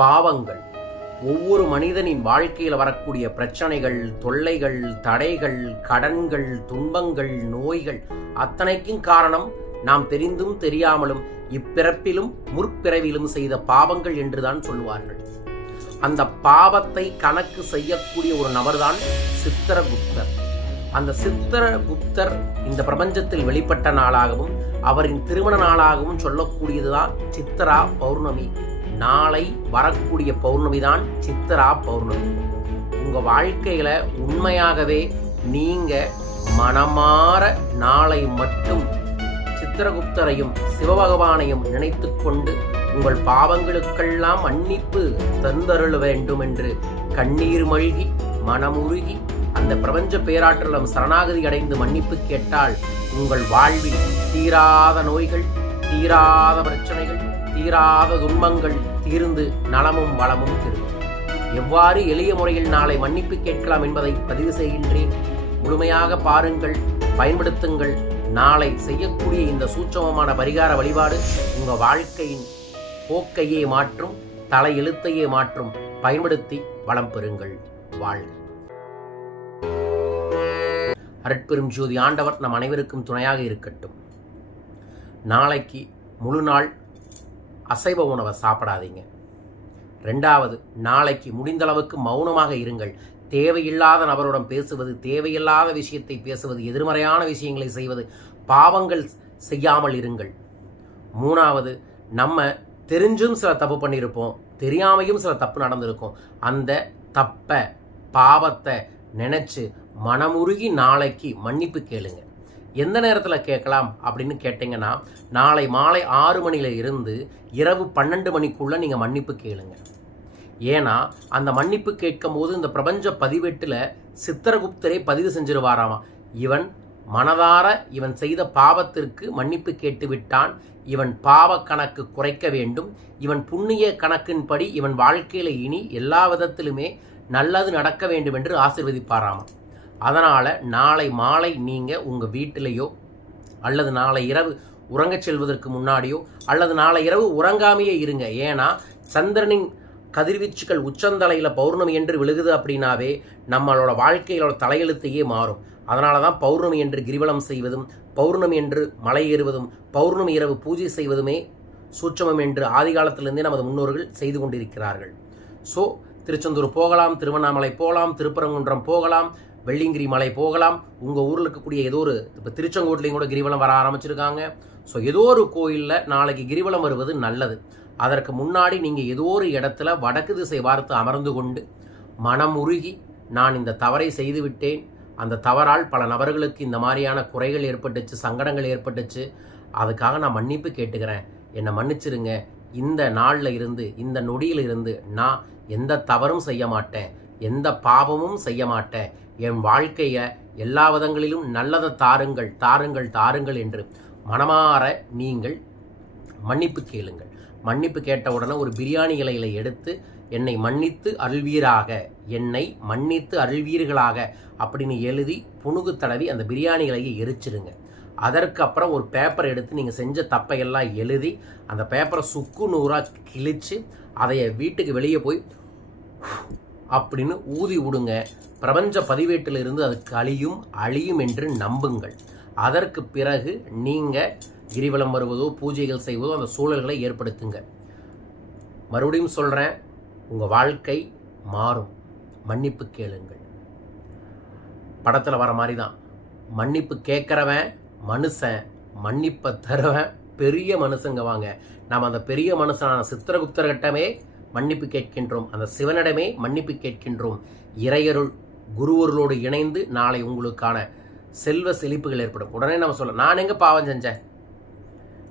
பாவங்கள். ஒவ்வொரு மனிதனின் வாழ்க்கையில் வரக்கூடிய பிரச்சனைகள் தொல்லைகள் தடைகள் கடன்கள் துன்பங்கள் நோய்கள் அத்தனைக்கும் காரணம் நாம் தெரிந்தும் தெரியாமலும் இப்பிறப்பிலும் முற்பிறவிலும் செய்த பாவங்கள் என்றுதான் சொல்லுவார்கள். அந்த பாவத்தை கணக்கு செய்யக்கூடிய ஒரு நபர்தான் சித்திரகுப்தர். அந்த சித்திரகுப்தர் இந்த பிரபஞ்சத்தில் வெளிப்பட்ட நாளாகவும் அவரின் திருமண நாளாகவும் சொல்லக்கூடியதுதான் சித்திரா பௌர்ணமி. நாளை வரக்கூடிய பௌர்ணமி தான் சித்திரா பௌர்ணமி. உங்கள் வாழ்க்கையில உண்மையாகவே நீங்கள் மனமாற நாளை மட்டும் சித்திரகுப்தரையும் சிவபகவானையும் நினைத்து கொண்டு உங்கள் பாவங்களுக்கெல்லாம் மன்னிப்பு தந்தருள வேண்டும் என்று கண்ணீர் மல்கி மனமுருகி அந்த பிரபஞ்ச பேராற்றலம் சரணாகதி அடைந்து மன்னிப்பு கேட்டால் உங்கள் வாழ்வில் தீராத நோய்கள் தீராத பிரச்சனைகள் தீராத துன்பங்கள் தீர்ந்து நலமும் வளமும் திரும்பும் எவ்வாறு எளிய முறையில் நாளை மன்னிப்பு கேட்கலாம் என்பதை பதிவு செய்கின்றேன். முழுமையாக பாருங்கள் பயன்படுத்துங்கள். நாளை செய்யக்கூடிய இந்த சூட்சமமான பரிகார வழிபாடு உங்கள் வாழ்க்கையின் போக்கையே மாற்றும் தலை எழுத்தையே மாற்றும். பயன்படுத்தி வளம் பெறுங்கள். வாழ்க. அருட்பெரும் ஜோதி ஆண்டவர் நம் அனைவருக்கும் துணையாக இருக்கட்டும். நாளைக்கு முழு நாள் அசைவ உணவை சாப்பிடாதீங்க. ரெண்டாவது நாளைக்கு முடிந்தளவுக்கு மௌனமாக இருங்கள். தேவையில்லாத நபருடன் பேசுவது தேவையில்லாத விஷயத்தை பேசுவது எதிர்மறையான விஷயங்களை செய்வது பாவங்கள் செய்யாமல் இருங்கள். மூணாவது நம்ம தெரிஞ்சும் சில தப்பு பண்ணியிருப்போம் தெரியாமையும் சில தப்பு நடந்திருக்கும். அந்த தப்பை பாவத்தை நினச்சி மனமுருகி நாளைக்கு மன்னிப்பு கேளுங்கள் எந்த நேரத்தில் கேட்கலாம் அப்படின்னு கேட்டிங்கன்னா நாளை மாலை ஆறு மணியில் இருந்து இரவு பன்னெண்டு மணிக்குள்ளே நீங்கள் மன்னிப்பு கேளுங்க. ஏன்னா அந்த மன்னிப்பு கேட்கும் போது இந்த பிரபஞ்ச பதிவேட்டில் சித்திரகுப்தரே பதிவு செஞ்சிருவாராமா? இவன் மனதார இவன் செய்த பாவத்திற்கு மன்னிப்பு கேட்டு விட்டான். இவன் பாவ கணக்கு குறைக்க வேண்டும். இவன் புண்ணிய கணக்கின்படி இவன் வாழ்க்கையில் இனி எல்லா விதத்திலுமே நல்லது நடக்க வேண்டும் என்று ஆசிர்வதிப்பாராமா? அதனால் நாளை மாலை நீங்கள் உங்கள் வீட்டிலேயோ அல்லது நாளை இரவு உறங்கச் செல்வதற்கு முன்னாடியோ அல்லது நாளை இரவு உறங்காமையே இருங்க. ஏன்னா சந்திரனின் கதிர்வீச்சுகள் உச்சந்தலையில் பௌர்ணமி என்று விழுகுது அப்படின்னாவே நம்மளோட வாழ்க்கையிலோட தலையெழுத்தையே மாறும். அதனால தான் பௌர்ணமி என்று கிரிவலம் செய்வதும் பௌர்ணமி என்று மலை ஏறுவதும் பௌர்ணமி இரவு பூஜை செய்வதுமே சூட்சமம் என்று ஆதிகாலத்திலிருந்தே நமது முன்னோர்கள் செய்து கொண்டிருக்கிறார்கள். ஸோ திருச்செந்தூர் போகலாம் திருவண்ணாமலை போகலாம் திருப்பரங்குன்றம் போகலாம் வெள்ளிங்கிரி மலை போகலாம். உங்கள் ஊரில் இருக்கக்கூடிய ஏதோ ஒரு இப்போ திருச்செங்கோட்லேயும் கூட கிரிவலம் வர ஆரம்பிச்சிருக்காங்க. ஸோ ஏதோ ஒரு கோயிலில் நாளைக்கு கிரிவலம் வருவது நல்லது. அதற்கு முன்னாடி நீங்கள் ஏதோ ஒரு இடத்துல வடக்கு திசை வார்த்து அமர்ந்து கொண்டு மனம் உருகி நான் இந்த தவறை செய்துவிட்டேன் அந்த தவறால் பல நபர்களுக்கு இந்த மாதிரியான குறைகள் ஏற்பட்டுச்சு சங்கடங்கள் ஏற்பட்டுச்சு. அதுக்காக நான் மன்னிப்பு கேட்டுக்கிறேன். என்னை மன்னிச்சிருங்க. இந்த நாளில் இருந்து இந்த நொடியில் இருந்து நான் எந்த தவறும் செய்ய மாட்டேன். எந்த பாவமும் செய்ய மாட்டேன் என் வாழ்க்கையை எல்லா விதங்களிலும் நல்லதை தாருங்கள் தாருங்கள் தாருங்கள் என்று மனமாற நீங்கள் மன்னிப்பு கேளுங்கள். மன்னிப்பு கேட்ட உடனே ஒரு பிரியாணி இலையில எடுத்து என்னை மன்னித்து அருள்வீராக. என்னை மன்னித்து அருள்வீர்களாக அப்படின்னு எழுதி புணுகு தடவி அந்த பிரியாணி இலையை எரிச்சிருங்க. அதற்கு அப்புறம் ஒரு பேப்பர் எடுத்து நீங்கள் செஞ்ச தப்பையெல்லாம் எழுதி அந்த பேப்பரை சுக்கு நூறாக கிழிச்சு அதைய வீட்டுக்கு வெளியே போய் அப்படின்னு ஊதி விடுங்க. பிரபஞ்ச பதிவேட்டில் இருந்து அது கழியும் அழியும் என்று நம்புங்கள். அதற்கு பிறகு நீங்கள் கிரிவலம் வருவதோ பூஜைகள் செய்வதோ அந்த சூழல்களை ஏற்படுத்துங்க. மறுபடியும் சொல்கிறேன் உங்கள் வாழ்க்கை மாறும். மன்னிப்பு கேளுங்கள். படத்தில் வர மாதிரி தான் மன்னிப்பு கேட்குறவன் மனுஷன் மன்னிப்பை தருவன் பெரிய மனுஷங்க வாங்க. நாம் அந்த பெரிய மனுஷனான சித்திரகுப்தர்கிட்டமே மன்னிப்பு கேட்கின்றோம். அந்த சிவனிடமே மன்னிப்பு கேட்கின்றோம். இறையருள் குருவர்களோடு இணைந்து நாளை உங்களுக்கான செல்வ செழிப்புகள் ஏற்படும். உடனே நம்ம சொல்ல நான் எங்கே பாவம் செஞ்சேன்?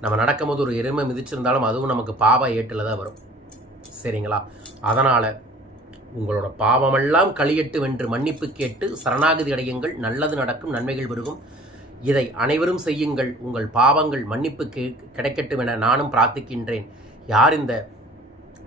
நம்ம நடக்கும்போது ஒரு எருமை மிதிச்சிருந்தாலும் அதுவும் நமக்கு பாவ ஏட்டில் தான் வரும். சரிங்களா? அதனால் உங்களோட பாவமெல்லாம் கழியட்டும் என்று மன்னிப்பு கேட்டு சரணாகதி அடையுங்கள். நல்லது நடக்கும் நன்மைகள் பெருகும். இதை அனைவரும் செய்யுங்கள். உங்கள் பாவங்கள் மன்னிப்பு கிடைக்கட்டும் என நானும் பிரார்த்திக்கின்றேன். யார் இந்த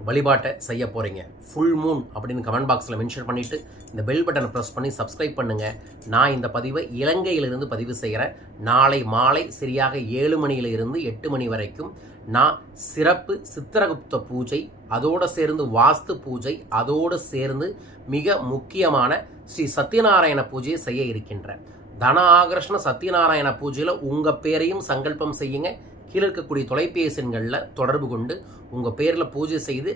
வழிபாட்டை செய்ய போகிறீங்க ஃபுல் மூன் அப்படின்னு கமெண்ட் பாக்ஸில் மென்ஷன் பண்ணிவிட்டு இந்த பெல் பட்டனை ப்ரெஸ் பண்ணி சப்ஸ்கிரைப் பண்ணுங்கள் நான் இந்த பதிவை இலங்கையிலிருந்து பதிவு செய்கிறேன் நாளை மாலை சரியாக ஏழு மணியிலிருந்து எட்டு மணி வரைக்கும் நான் சிறப்பு சித்திரகுப்த பூஜை அதோடு சேர்ந்து வாஸ்து பூஜை அதோடு சேர்ந்து மிக முக்கியமான ஸ்ரீ சத்யநாராயண பூஜையை செய்ய இருக்கின்றேன். தன ஆகர்ஷண சத்யநாராயண பூஜையில் உங்கள் பேரையும் சங்கல்பம் செய்யுங்க. கீழே இருக்கக்கூடிய தொலைபேசி எண்களில் தொடர்பு கொண்டு உங்கள் பேரில் பூஜை செய்து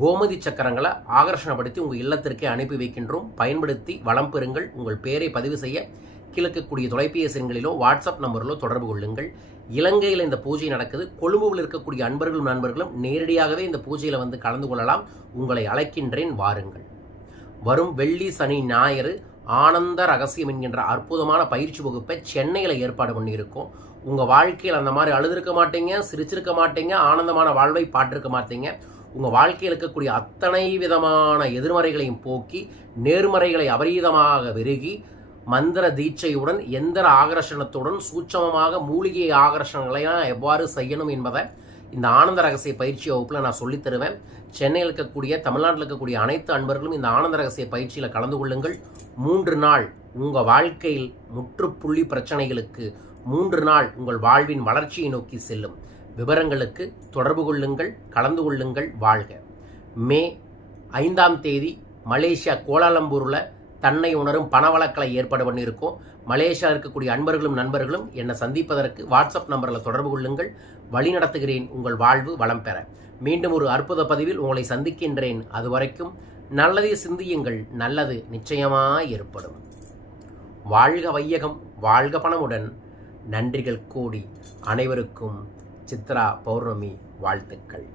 கோமதி சக்கரங்களை ஆகர்ஷணப்படுத்தி உங்கள் இல்லத்திற்கே அனுப்பி வைக்கின்றோம். பயன்படுத்தி வளம் பெறுங்கள். உங்கள் பெயரை பதிவு செய்ய கிழக்கக்கூடிய தொலைபேசி எண்களிலோ வாட்ஸ்அப் நம்பரிலோ தொடர்பு கொள்ளுங்கள். இலங்கையில் இந்த பூஜை நடக்குது. கொழும்புவில் இருக்கக்கூடிய அன்பர்களும் நண்பர்களும் நேரடியாகவே இந்த பூஜையில் வந்து கலந்து கொள்ளலாம். உங்களை அழைக்கின்றேன். வாருங்கள். வரும் வெள்ளி சனி ஞாயிறு ஆனந்த ரகசியம் என்கின்ற அற்புதமான பயிற்சி வகுப்பை சென்னையில் ஏற்பாடு பண்ணியிருக்கோம். உங்கள் வாழ்க்கையில் அந்த மாதிரி அழுதுருக்க மாட்டீங்க சிரிச்சிருக்க மாட்டீங்க ஆனந்தமான வாழ்வை பாட்டிருக்க மாட்டீங்க. உங்கள் வாழ்க்கையில் இருக்கக்கூடிய அத்தனை விதமான எதிர்மறைகளையும் போக்கி நேர்மறைகளை அபரீதமாக விருகி மந்திர தீட்சையுடன் எந்திர ஆகர்ஷணத்துடன் சூட்சமமாக மூலிகை ஆகர்ஷணங்களையெல்லாம் எவ்வாறு செய்யணும் என்பதை இந்த ஆனந்த ரகசிய பயிற்சி வகுப்பில் நான் சொல்லித் தருவேன். சென்னையில் இருக்கக்கூடிய தமிழ்நாட்டில் இருக்கக்கூடிய அனைத்து அன்பர்களும் இந்த ஆனந்த ரகசிய பயிற்சியில் கலந்து கொள்ளுங்கள். மூன்று நாள் உங்கள் வாழ்க்கையில் முற்றுப்புள்ளி பிரச்சனைகளுக்கு மூன்று நாள் உங்கள் வாழ்வின் வளர்ச்சியை நோக்கி செல்லும். விவரங்களுக்கு தொடர்பு கொள்ளுங்கள் கலந்து கொள்ளுங்கள் வாழ்க. மே ஐந்தாம் தேதி மலேசியா கோலாலம்பூரில் தன்னை உணரும் பணவளக்கலை ஏற்பாடு பண்ணியிருக்கோம். மலேசியா இருக்கக்கூடிய அன்பர்களும் நண்பர்களும் என்னை சந்திப்பதற்கு வாட்ஸ்அப் நம்பரில் தொடர்பு கொள்ளுங்கள். வழி நடத்துகிறேன். உங்கள் வாழ்வு வளம் பெற. மீண்டும் ஒரு அற்புத பதிவில் உங்களை சந்திக்கின்றேன். அது வரைக்கும் நல்லதே சிந்தியுங்கள். நல்லது நிச்சயமாக ஏற்படும். வாழ்க வையகம். வாழ்க பணமுடன். நன்றிகள் கூடி அனைவருக்கும் சித்ரா பௌர்ணமி வாழ்த்துக்கள்.